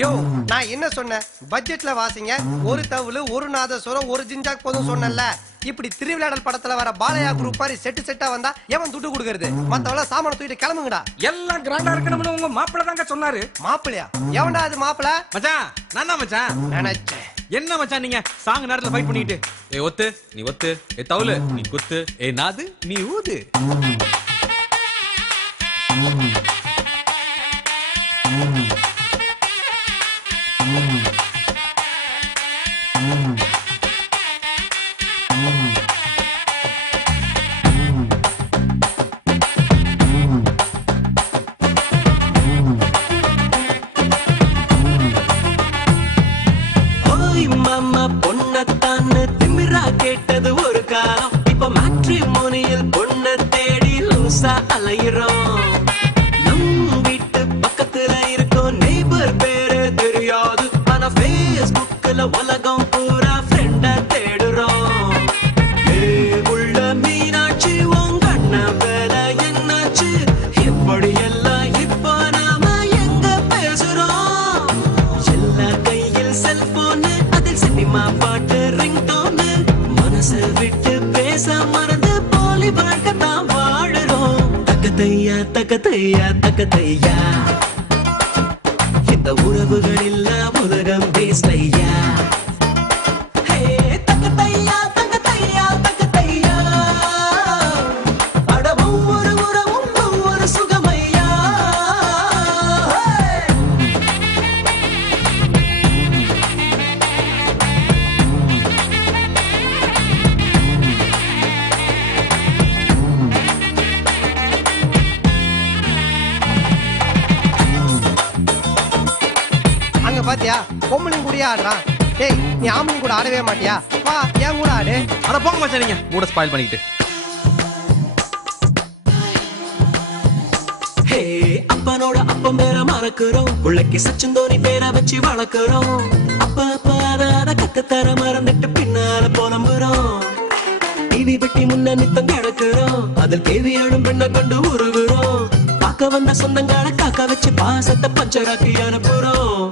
யோ நான் என்ன சொன்னேன்? பட்ஜெட்ல வாசிங்க. ஒரு தவுளு, ஒரு நாதஸ்வரம், ஒரு ஜிஞ்சாக் போதும் சொன்னல. இப்படி திருவிளையாடல் படத்துல வர பாலையா குரூப் மாதிரி செட்டா வந்தா எவன் துட்டு கொடுக்கறது? மத்தவள சாமான தூக்கிட்டு கிளம்புங்கடா. எல்லாம் கிராண்டா இருக்கணும்னு உங்க மாப்பிள்ள தாங்க சொன்னாரு. மாப்பிளையா? எவன்டா அது மாப்பிள்ள? மச்சான் நான் தான் மச்சான். நினைச்சேன். என்ன மச்சான் நீங்க சாங் நேரத்துல ஃபைட் பண்ணிட்டு ஏ ஒத்து நீ ஒத்து, ஏ தவுளு நீ குத்து, ஏ நாது நீ ஊது. பொண்ணத்தான்னு திமிரா கேட்டது ஒரு காலம். இப்ப மேட்ரிமோனியல் பொண்ண தேடி லூசா அலையிறோம். நம் வீட்டு பக்கத்துல இருக்கும் நெய்பர் பேரு தெரியாது. ஆனா ஃபேஸ்புக்ல உலகம் பூரா ஃப்ரெண்ட தேடுறோம். உள்ள மீனாட்சி உங்க அண்ணன் வேலை என்னாச்சு? இப்படி எல்லாம் இப்ப நாம எங்க பேசுறோம்? எல்லா கையில் செல்போனு, அதில் சினிமா பாட்டு ரிங்டோனு. மனசு விட்டு பேச மறந்து போலி வாழ்க்கை தான் வாழுறோம். தக்கத்தையா தக்கத்தையா தக்கத்தையா, இந்த உறவுகள் இல்ல உலகம் வேஸ்ட் ஐயா. தக்கத்தையா தக்கத்தையா தக்கத்தையா, அட ஒவ்வொரு உறவும் ஒவ்வொரு சுகமையா. அங்க பாத்தியா பொம்பளையும் கூட ஆடுறான். டேய் நீ ஆம்பளையும் கூட ஆடவே மாட்டியா? வா ஏன் கூட ஆடு. அட போங்க மச்சான் நீங்க மூட ஸ்பாயில் பண்ணிட்டு. அப்பனோட அப்பம் பேர மறக்கிறோம். பிள்ளைக்கு சச்சின் தோனி பேரை வச்சு வளர்க்கிறோம். அப்ப அத கத்துத்தர மறந்துட்டு பின்னால புலம்புறோம். டிவி பெட்டி முன்ன நித்தம் கிடக்கிறோம். அதில் கேவி எழும் பெண்ணை கண்டு உருகுறோம். பார்க்க வந்த சொந்தங்களை காக்க வச்சு பாசத்தை பஞ்சராக்கி அனுப்புறோம்.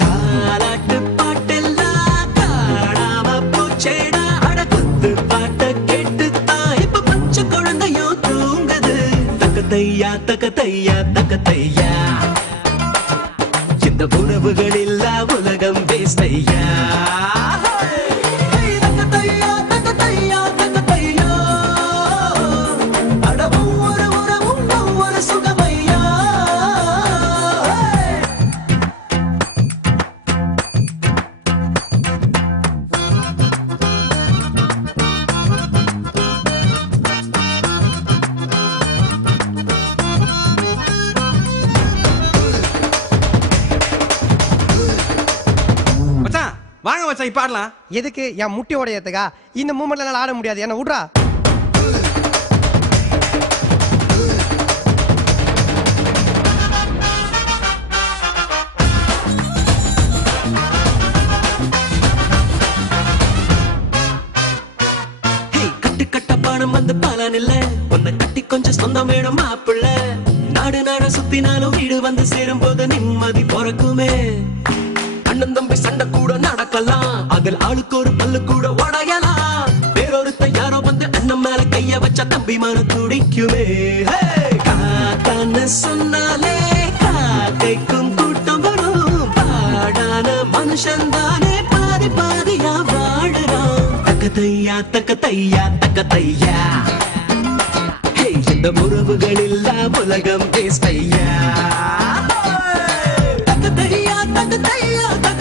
தாலாட்டு பாட்டெல்லாம் காணாம போச்சேடா. அட குத்து பாட்ட கேட்டு தான் இப்ப பச்சை குழந்தையோ தூங்குது. தக்கத்தையா தக்கத்தையா தக்கத்தையா, இந்த உறவுகள் இல்ல உலகம் வேஸ்ட் ஐயா. தக்கத்தையா தக்கத்தையா தக்கத்தையா, அட ஒவ்வொரு உறவும் ஒவ்வொரு சுகமையா. மச்சான் வாங்க மச்சான் இப்ப ஆடலாம். எதுக்கு? என் முட்டி உடையத்துக்கா? இந்த மூமெண்ட்ல என்னால ஆட முடியாது. என்ன விட்றா. கட்டு கட்ட பணம் வந்து பலன் இல்ல. உன்னை கட்டி கொஞ்சம் சொந்தம் வேணும் மாப்பிள்ள. நாடு நாட சுத்தினாலும் வீடு வந்து சேரும் போது நிம்மதி பிறக்குமே. அண்ணன் தம்பி சண்டை கூட நடக்கலாம். அதில் ஆளுக்கு ஒரு பல்லு கூட உடையலாம். வேறொருத்த யாரோ வந்து அண்ணன் மேல கைய வச்சா தம்பி மன துடிக்குமே. காத்தான்னு சொன்னாலே காக்கைக்கும் கூட்டம் வரும். பாடான மனுஷன் தானே பாதி பாதியா வாழுறான். தக்கத்தையா தக்கத்தையா தக்கத்தையா, இந்த உறவுகள் இல்ல உலகம் வேஸ்ட் ஐயா. தக்கத்தையா தக்கத்தையா தக்க